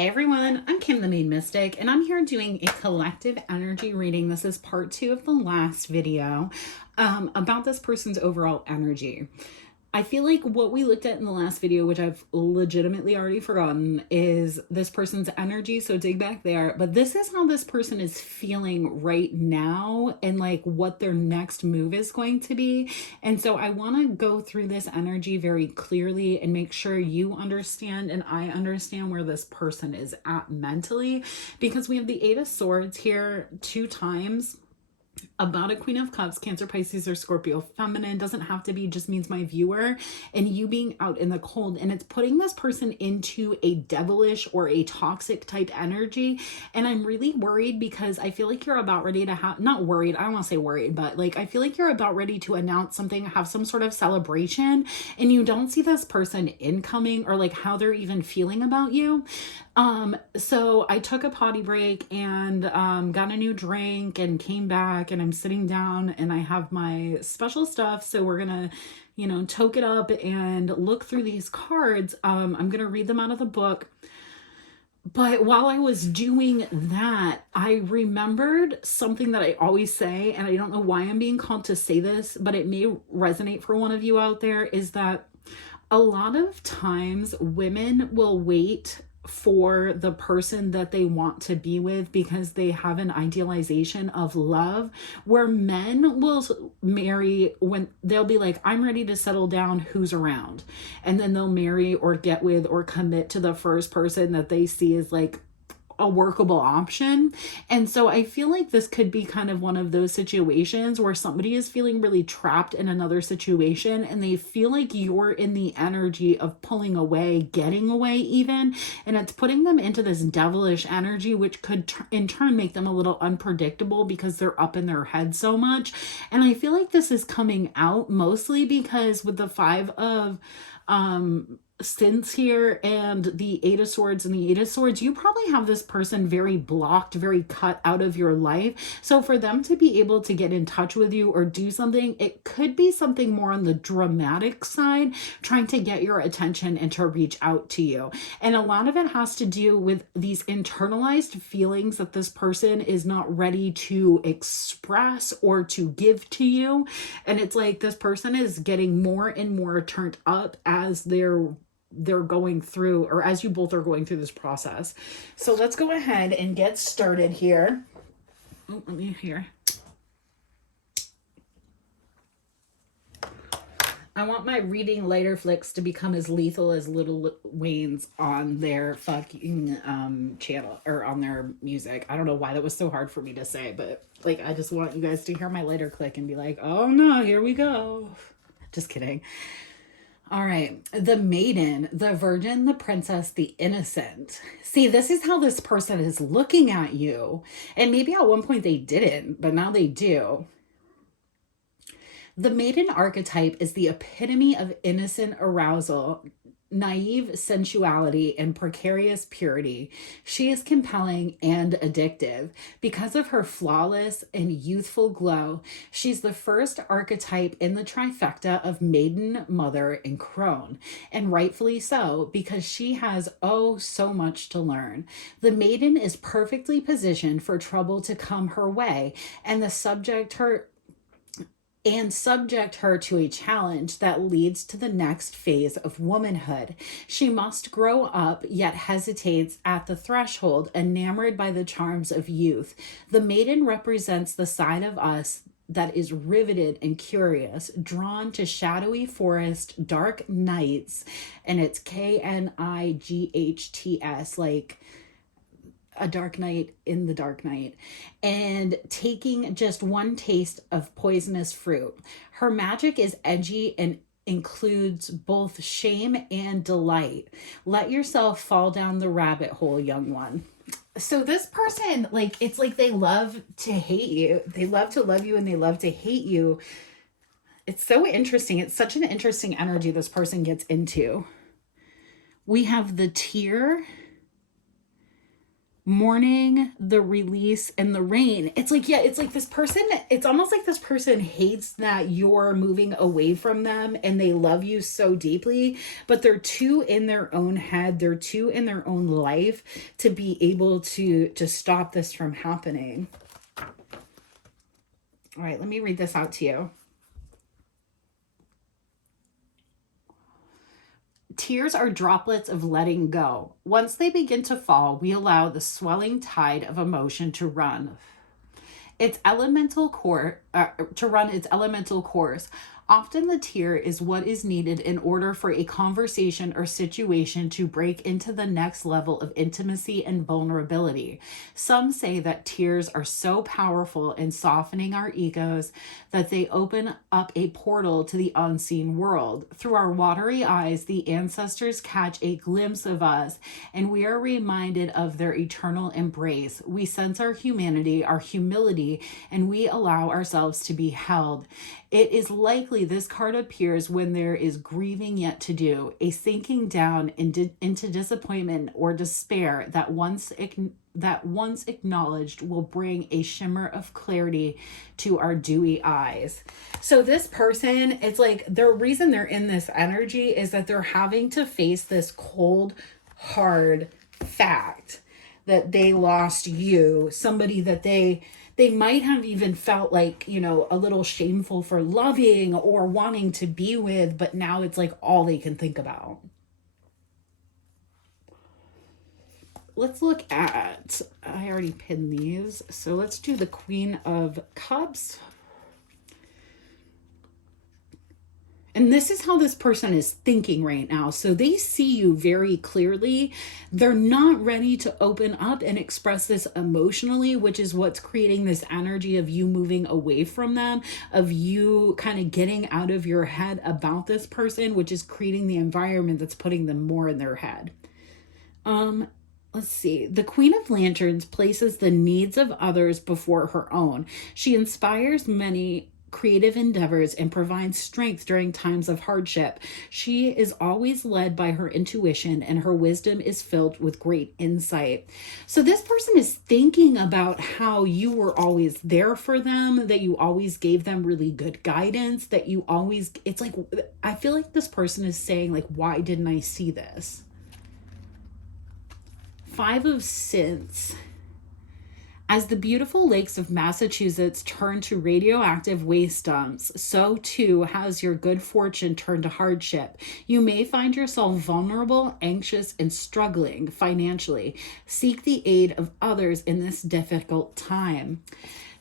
Hey everyone, I'm Kim the Maine Mystic, and I'm here doing a collective energy reading. This is part 2 of the last video about this person's overall energy. I feel like what we looked at in the last video, which I've legitimately already forgotten, is this person's energy. So dig back there. But this is how this person is feeling right now and like what their next move is going to be. And so I want to go through this energy very clearly and make sure you understand and I understand where this person is at mentally, because we have the Eight of Swords here 2 times. About a Queen of Cups, Cancer, Pisces, or Scorpio. Feminine doesn't have to be, just means my viewer, and you being out in the cold. And it's putting this person into a devilish or a toxic type energy. And I'm really worried because I feel like you're about ready to have, not worried, I don't want to say worried, but like I feel like you're about ready to announce something, have some sort of celebration, and you don't see this person incoming or like how they're even feeling about you. So I took a potty break and got a new drink and came back, and I'm sitting down and I have my special stuff. So we're gonna, toke it up and look through these cards. I'm gonna read them out of the book. But while I was doing that, I remembered something that I always say, and I don't know why I'm being called to say this, but it may resonate for one of you out there, is that a lot of times women will wait for the person that they want to be with because they have an idealization of love, where men will marry when they'll be like, I'm ready to settle down, who's around? And then they'll marry or get with or commit to the first person that they see as like a workable option. And so I feel like this could be kind of one of those situations where somebody is feeling really trapped in another situation and they feel like you're in the energy of pulling away, getting away even, and it's putting them into this devilish energy, which could in turn make them a little unpredictable because they're up in their head so much. And I feel like this is coming out mostly because with the Five of Sins here and the Eight of Swords and the Eight of Swords, you probably have this person very blocked, very cut out of your life. So for them to be able to get in touch with you or do something, it could be something more on the dramatic side, trying to get your attention and to reach out to you. And a lot of it has to do with these internalized feelings that this person is not ready to express or to give to you. And it's like this person is getting more and more turned up as they're going through, or as you both are going through this process. So let's go ahead and get started here. Oh, let me hear. I want my reading lighter flicks to become as lethal as Little Wayne's on their fucking channel or on their music. I don't know why that was so hard for me to say, but like I just want you guys to hear my lighter click and be like, oh no, here we go. Just kidding. All right, the maiden, the virgin, the princess, the innocent. See, this is how this person is looking at you. And maybe at one point they didn't, but now they do. The maiden archetype is the epitome of innocent arousal, naive sensuality, and precarious purity. She is compelling and addictive. Because of her flawless and youthful glow, she's the first archetype in the trifecta of maiden, mother, and crone. And rightfully so, because she has so much to learn. The maiden is perfectly positioned for trouble to come her way, and subject her to a challenge that leads to the next phase of womanhood. She must grow up, yet hesitates at the threshold, enamored by the charms of youth. The maiden represents the side of us that is riveted and curious, drawn to shadowy forest, dark nights, and it's KNIGHTS, like a dark night in the dark night, and taking just one taste of poisonous fruit. Her magic is edgy and includes both shame and delight. Let yourself fall down the rabbit hole, young one. So this person, like, it's like they love to hate you. They love to love you and they love to hate you. It's so interesting. It's such an interesting energy this person gets into. We have the tear, mourning the release and the rain. It's like, yeah, it's like this person, it's almost like this person hates that you're moving away from them and they love you so deeply, but they're too in their own head, they're too in their own life to be able to stop this from happening. All right, let me read this out to you. Tears are droplets of letting go. Once they begin to fall, we allow the swelling tide of emotion to run its elemental course. Often the tear is what is needed in order for a conversation or situation to break into the next level of intimacy and vulnerability. Some say that tears are so powerful in softening our egos that they open up a portal to the unseen world. Through our watery eyes, the ancestors catch a glimpse of us, and we are reminded of their eternal embrace. We sense our humanity, our humility, and we allow ourselves to be held. It is likely this card appears when there is grieving yet to do, a sinking down into disappointment or despair that once acknowledged will bring a shimmer of clarity to our dewy eyes. So this person, it's like the reason they're in this energy is that they're having to face this cold, hard fact that they lost you, somebody that they might have even felt like, you know, a little shameful for loving or wanting to be with, but now it's like all they can think about. Let's look at, I already pinned these, so let's do the Queen of Cups. And this is how this person is thinking right now. So they see you very clearly. They're not ready to open up and express this emotionally, which is what's creating this energy of you moving away from them, of you kind of getting out of your head about this person, which is creating the environment that's putting them more in their head. Let's see. The Queen of Lanterns places the needs of others before her own. She inspires many creative endeavors and provides strength during times of hardship. She is always led by her intuition, and her wisdom is filled with great insight. So this person is thinking about how you were always there for them, that you always gave them really good guidance, that you always, it's like, I feel like this person is saying like, why didn't I see this? Five of Sins. As the beautiful lakes of Massachusetts turn to radioactive waste dumps, so too has your good fortune turned to hardship. You may find yourself vulnerable, anxious, and struggling financially. Seek the aid of others in this difficult time.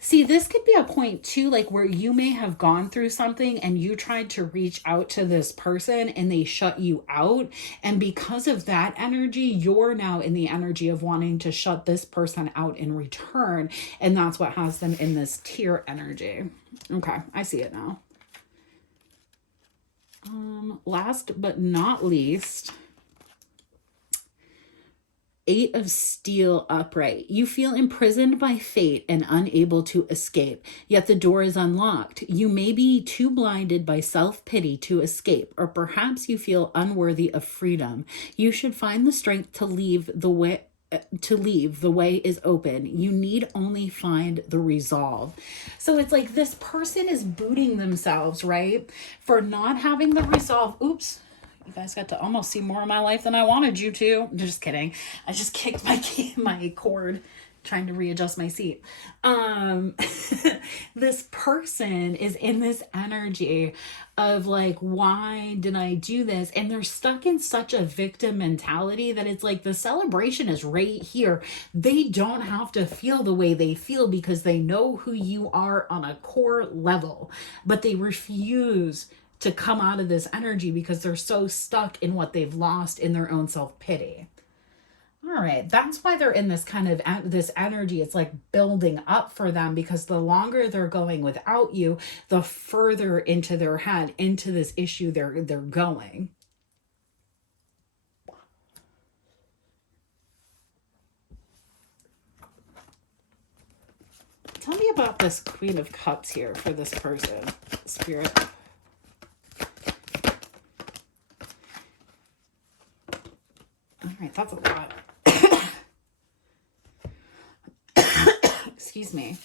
See, this could be a point too, like where you may have gone through something and you tried to reach out to this person and they shut you out. And because of that energy, you're now in the energy of wanting to shut this person out in return. And that's what has them in this tear energy. Okay, I see it now. Last but not least, Eight of Steel upright. You feel imprisoned by fate and unable to escape, yet the door is unlocked. You may be too blinded by self-pity to escape, or perhaps you feel unworthy of freedom. You should find the strength to leave. The way is open. You need only find the resolve. So it's like this person is booting themselves, right? For not having the resolve. Oops. You guys got to almost see more of my life than I wanted you to. Just kidding. I just kicked my cord trying to readjust my seat. This person is in this energy of like, why did I do this? And they're stuck in such a victim mentality that it's like the celebration is right here. They don't have to feel the way they feel because they know who you are on a core level, but they refuse to come out of this energy because they're so stuck in what they've lost in their own self-pity. All right, that's why they're in this kind of this energy. It's like building up for them because the longer they're going without you, the further into their head, into this issue they're going. Tell me about this Queen of Cups here for this person, Spirit. All right, that's a lot. Excuse me.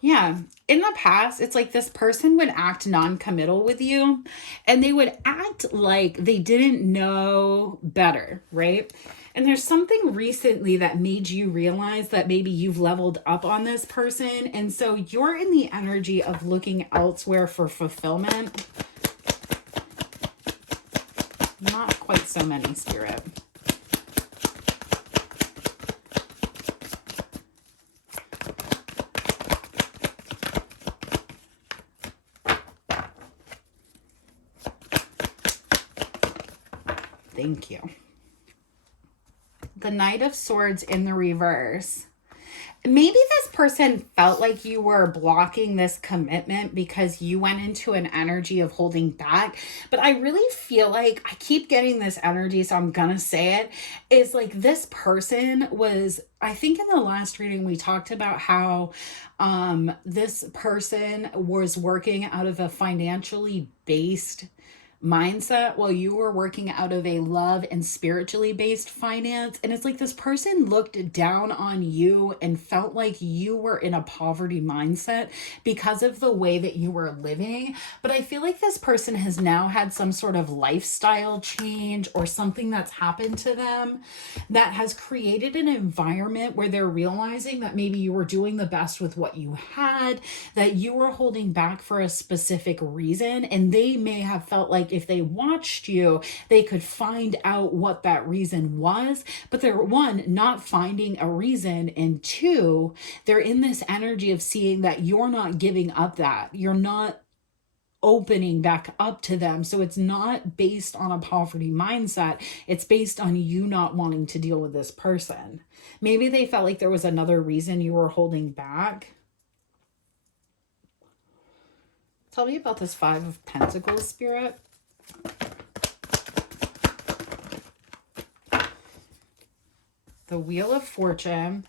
Yeah. In the past, it's like this person would act non-committal with you, and they would act like they didn't know better, right? And there's something recently that made you realize that maybe you've leveled up on this person. And so you're in the energy of looking elsewhere for fulfillment. Not quite so many, Spirit. Thank you. The Knight of Swords in the reverse. Maybe this person felt like you were blocking this commitment because you went into an energy of holding back. But I really feel like, I keep getting this energy, so I'm going to say it, is like this person was, I think in the last reading we talked about how this person was working out of a financially based mindset while you were working out of a love and spiritually based finance. And it's like this person looked down on you and felt like you were in a poverty mindset because of the way that you were living. But I feel like this person has now had some sort of lifestyle change or something that's happened to them that has created an environment where they're realizing that maybe you were doing the best with what you had, that you were holding back for a specific reason, and they may have felt like if they watched you, they could find out what that reason was. But they're, one, not finding a reason, and two, they're in this energy of seeing that you're not giving up, that you're not opening back up to them. So it's not based on a poverty mindset. It's based on you not wanting to deal with this person. Maybe they felt like there was another reason you were holding back. Tell me about this Five of Pentacles, Spirit. The Wheel of Fortune,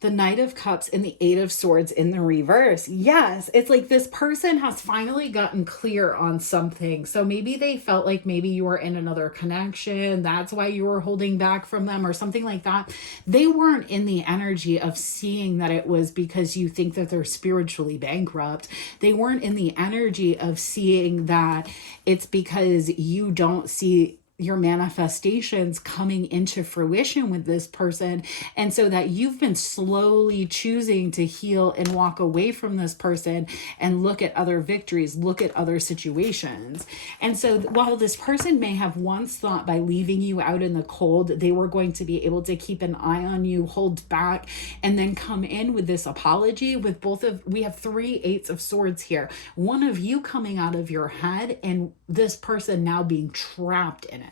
the Knight of Cups, and the Eight of Swords in the reverse. Yes, it's like this person has finally gotten clear on something. So maybe they felt like maybe you were in another connection. That's why you were holding back from them or something like that. They weren't in the energy of seeing that it was because you think that they're spiritually bankrupt. They weren't in the energy of seeing that it's because you don't see your manifestations coming into fruition with this person. And so that you've been slowly choosing to heal and walk away from this person and look at other victories, look at other situations. And so while this person may have once thought by leaving you out in the cold, they were going to be able to keep an eye on you, hold back, and then come in with this apology with both of, we have 3 Eights of Swords here. One of you coming out of your head and this person now being trapped in it.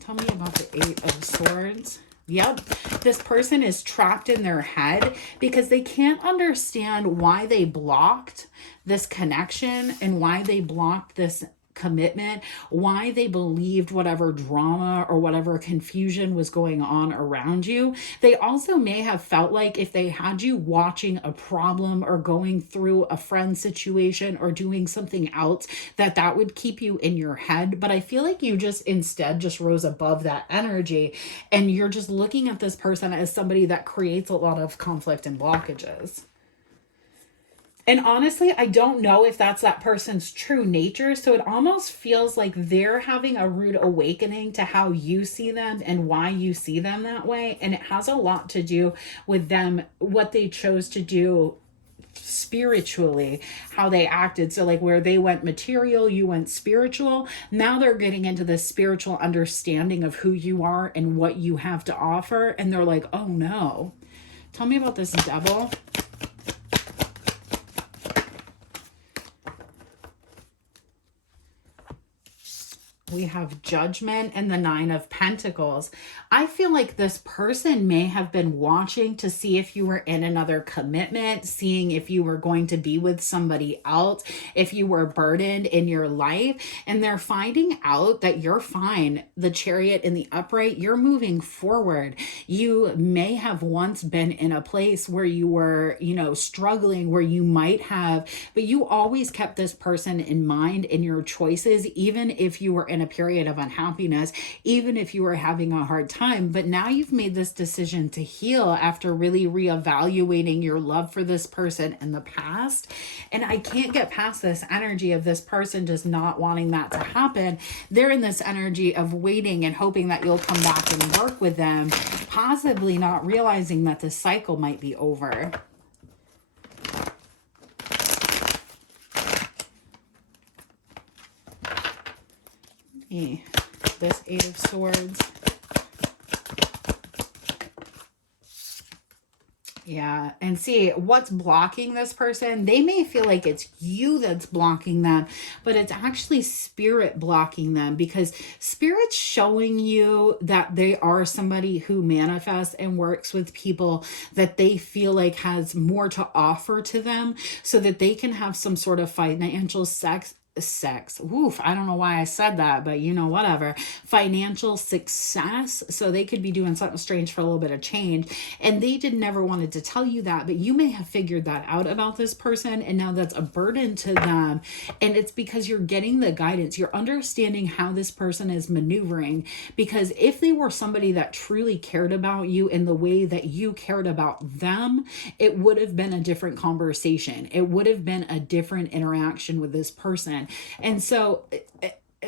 Tell me about the Eight of Swords. Yep, this person is trapped in their head because they can't understand why they blocked this connection and why they blocked this commitment, why they believed whatever drama or whatever confusion was going on around you. They also may have felt like if they had you watching a problem or going through a friend situation or doing something else, that would keep you in your head. But I feel like you just instead just rose above that energy and you're just looking at this person as somebody that creates a lot of conflict and blockages. And honestly, I don't know if that's that person's true nature. So it almost feels like they're having a rude awakening to how you see them and why you see them that way. And it has a lot to do with them, what they chose to do spiritually, how they acted. So like where they went material, you went spiritual. Now they're getting into this spiritual understanding of who you are and what you have to offer. And they're like, oh no. Tell me about this Devil. We have Judgment and the Nine of Pentacles. I feel like this person may have been watching to see if you were in another commitment, seeing if you were going to be with somebody else, if you were burdened in your life, and they're finding out that you're fine. The Chariot in the upright, you're moving forward. You may have once been in a place where you were, struggling, where you might have, but you always kept this person in mind in your choices, even if you were in a period of unhappiness, even if you were having a hard time. But now you've made this decision to heal after really reevaluating your love for this person in the past. And I can't get past this energy of this person just not wanting that to happen. They're in this energy of waiting and hoping that you'll come back and work with them, possibly not realizing that the cycle might be over. This Eight of Swords. Yeah, and see what's blocking this person. They may feel like it's you that's blocking them, but it's actually spirit blocking them, because spirit's showing you that they are somebody who manifests and works with people that they feel like has more to offer to them, so that they can have some sort of financial sex. Oof, I don't know why I said that, but whatever. Financial success. So they could be doing something strange for a little bit of change. And they did never wanted to tell you that, but you may have figured that out about this person. And now that's a burden to them. And it's because you're getting the guidance. You're understanding how this person is maneuvering. Because if they were somebody that truly cared about you in the way that you cared about them, it would have been a different conversation. It would have been a different interaction with this person. And so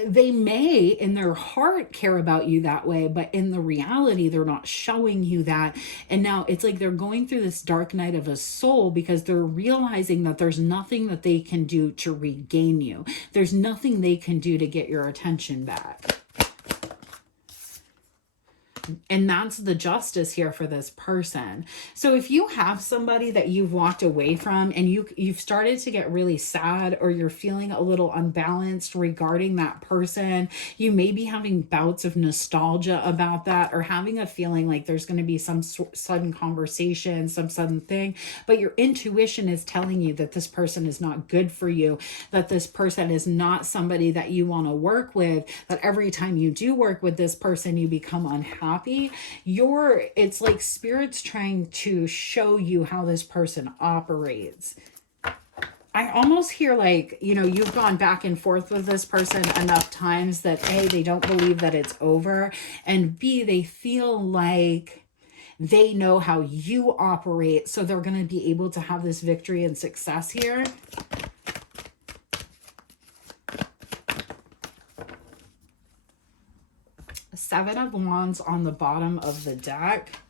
they may in their heart care about you that way, but in the reality, they're not showing you that. And now it's like they're going through this dark night of a soul, because they're realizing that there's nothing that they can do to regain you. There's nothing they can do to get your attention back. And that's the justice here for this person. So if you have somebody that you've walked away from and you've started to get really sad, or you're feeling a little unbalanced regarding that person, you may be having bouts of nostalgia about that, or having a feeling like there's going to be some sudden conversation, some sudden thing, but your intuition is telling you that this person is not good for you, that this person is not somebody that you want to work with, that every time you do work with this person, you become unhappy. It's like spirit's trying to show you how this person operates. I almost hear like, you've gone back and forth with this person enough times that A, they don't believe that it's over, and B, they feel like they know how you operate, so they're going to be able to have this victory and success here. Seven of Wands on the bottom of the deck.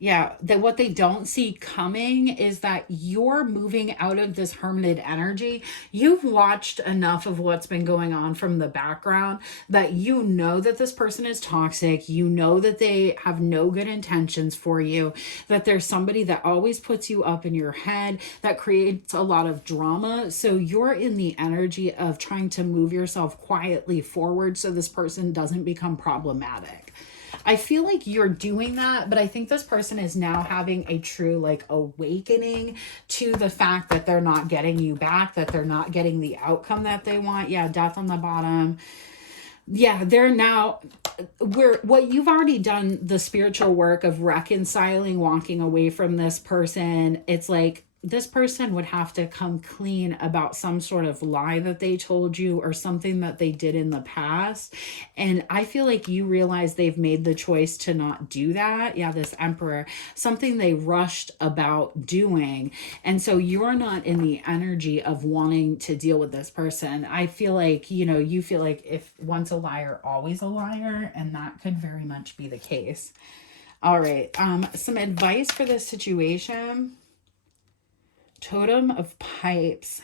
Yeah, that what they don't see coming is that you're moving out of this hermited energy. You've watched enough of what's been going on from the background that you know that this person is toxic. You know that they have no good intentions for you, that there's somebody that always puts you up in your head, that creates a lot of drama. So you're in the energy of trying to move yourself quietly forward so this person doesn't become problematic. I feel like you're doing that, but I think this person is now having a true awakening to the fact that they're not getting you back, that they're not getting the outcome that they want. Yeah, Death on the bottom. Yeah, they're now what you've already done, the spiritual work of reconciling, walking away from this person. It's like this person would have to come clean about some sort of lie that they told you, or something that they did in the past. And I feel like you realize they've made the choice to not do that. Yeah, this Emperor, something they rushed about doing. And so you're not in the energy of wanting to deal with this person. I feel like, you feel like if once a liar, always a liar, and that could very much be the case. All right, some advice for this situation. Totem of Pipes.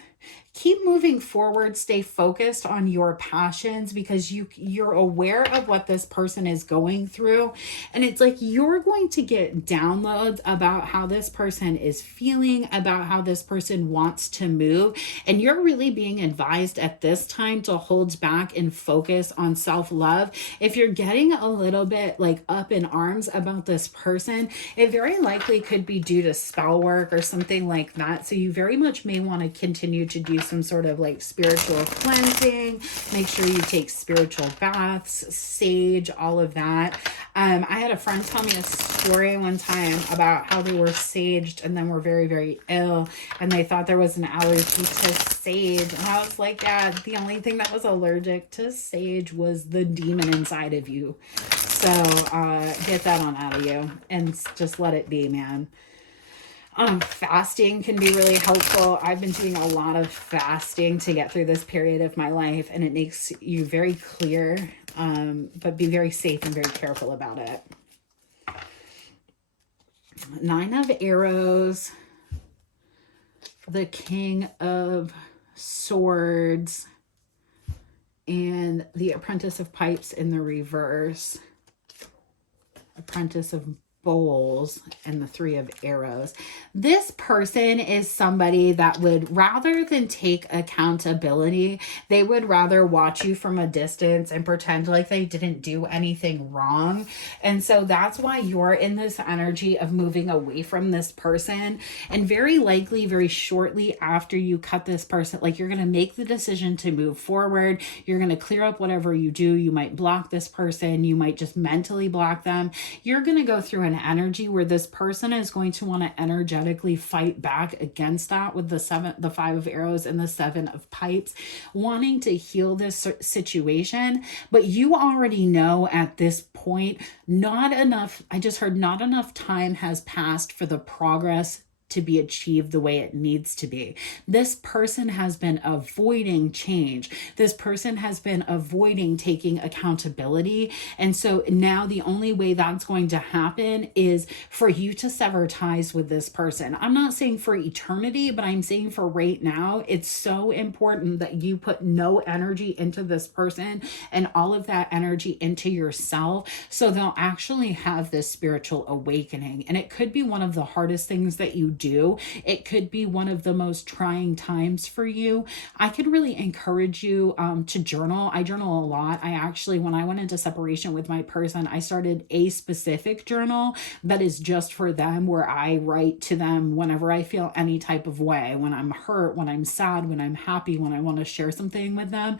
keep moving forward, stay focused on your passions, because you're aware of what this person is going through, and it's like you're going to get downloads about how this person is feeling, about how this person wants to move, and you're really being advised at this time to hold back and focus on self-love. If you're getting a little bit like up in arms about this person, it very likely could be due to spell work or something like that. So you very much may want to continue to do some sort of like spiritual cleansing. Make sure you take spiritual baths, sage, all of that. I had a friend tell me a story one time about how they were saged and then were very, very ill, and they thought there was an allergy to sage. And I was like, yeah, the only thing that was allergic to sage was the demon inside of you. So get that on out of you and just let it be, man. Fasting can be really helpful. I've been doing a lot of fasting to get through this period of my life, and it makes you very clear, but be very safe and very careful about it. 9 of Arrows, the King of Swords, and the Apprentice of Pipes in the reverse. Apprentice of Bowls and the 3 of Arrows. This person is somebody that would, rather than take accountability, they would rather watch you from a distance and pretend like they didn't do anything wrong. And so that's why you're in this energy of moving away from this person. And very likely, very shortly after you cut this person, like you're going to make the decision to move forward. You're going to clear up whatever you do. You might block this person. You might just mentally block them. You're going to go through an energy where this person is going to want to energetically fight back against that with the 5 of Arrows and the 7 of Pipes, wanting to heal this situation. But you already know at this point, not enough, I just heard not enough time has passed for the progress to be achieved the way it needs to be. This person has been avoiding change. This person has been avoiding taking accountability. And so now the only way that's going to happen is for you to sever ties with this person. I'm not saying for eternity, but I'm saying for right now. It's so important that you put no energy into this person and all of that energy into yourself, so they'll actually have this spiritual awakening. And it could be one of the hardest things that you do. It could be one of the most trying times for you. I could really encourage you to journal. I journal a lot. I actually, when I went into separation with my person, I started a specific journal that is just for them, where I write to them whenever I feel any type of way, when I'm hurt, when I'm sad, when I'm happy, when I want to share something with them.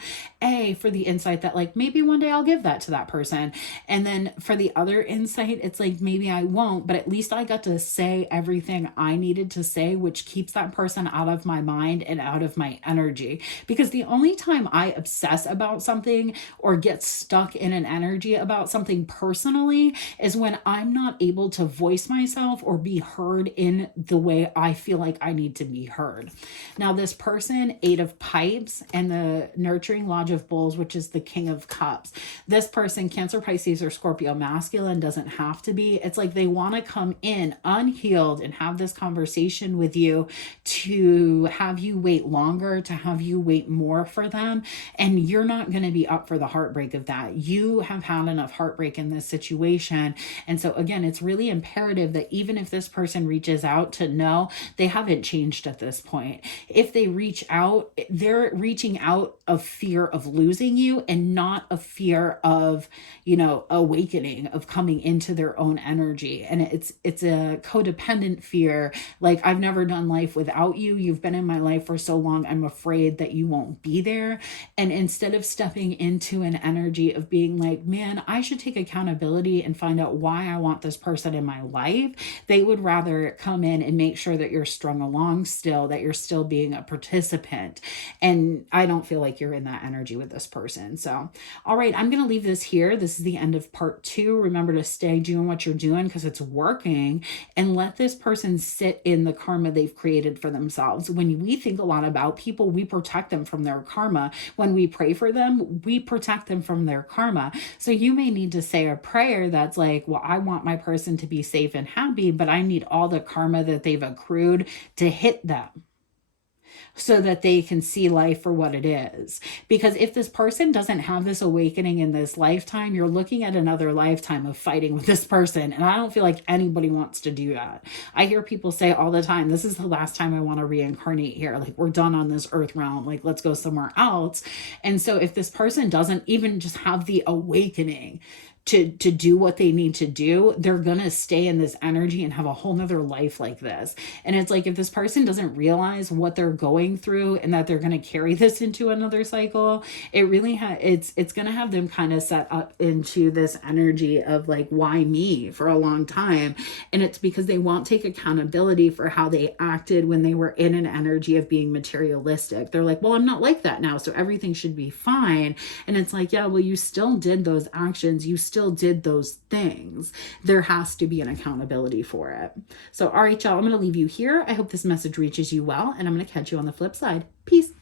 For the insight that like maybe one day I'll give that to that person. And then for the other insight, it's like maybe I won't, but at least I got to say everything I needed to say, which keeps that person out of my mind and out of my energy. Because the only time I obsess about something or get stuck in an energy about something personally is when I'm not able to voice myself or be heard in the way I feel like I need to be heard. Now, this person, 8 of Pipes and the Nurturing Lodge of Bowls, which is the King of Cups. This person, Cancer, Pisces, or Scorpio masculine, doesn't have to be. It's like they want to come in unhealed and have this conversation with you, to have you wait longer, to have you wait more for them. And you're not going to be up for the heartbreak of that. You have had enough heartbreak in this situation. And so again, it's really imperative that even if this person reaches out, to know they haven't changed at this point. If they reach out, they're reaching out of fear of losing you, and not a fear of, awakening, of coming into their own energy. And it's a codependent fear. Like, I've never done life without you. You've been in my life for so long. I'm afraid that you won't be there. And instead of stepping into an energy of being like, man, I should take accountability and find out why I want this person in my life, they would rather come in and make sure that you're strung along still, that you're still being a participant. And I don't feel like you're in that energy with this person. So, all right, I'm going to leave this here. This is the end of part 2. Remember to stay doing what you're doing because it's working, and let this person sit in the karma they've created for themselves. When we think a lot about people, we protect them from their karma. When we pray for them, we protect them from their karma. So you may need to say a prayer that's like, well, I want my person to be safe and happy, but I need all the karma that they've accrued to hit them. so that they can see life for what it is. Because if this person doesn't have this awakening in this lifetime, you're looking at another lifetime of fighting with this person. And I don't feel like anybody wants to do that. I hear people say all the time, this is the last time I want to reincarnate here. Like, we're done on this earth realm. Like, let's go somewhere else. And so if this person doesn't even just have the awakening to do what they need to do, they're gonna stay in this energy and have a whole nother life like this. And it's like, if this person doesn't realize what they're going through and that they're gonna carry this into another cycle, it really it's gonna have them kind of set up into this energy of like, why me, for a long time. And it's because they won't take accountability for how they acted when they were in an energy of being materialistic. They're like, well, I'm not like that now, so everything should be fine. And it's like, yeah, well, you still did those actions, you still did those things. There has to be an accountability for it. So, all right, y'all, I'm going to leave you here. I hope this message reaches you well, and I'm going to catch you on the flip side. Peace.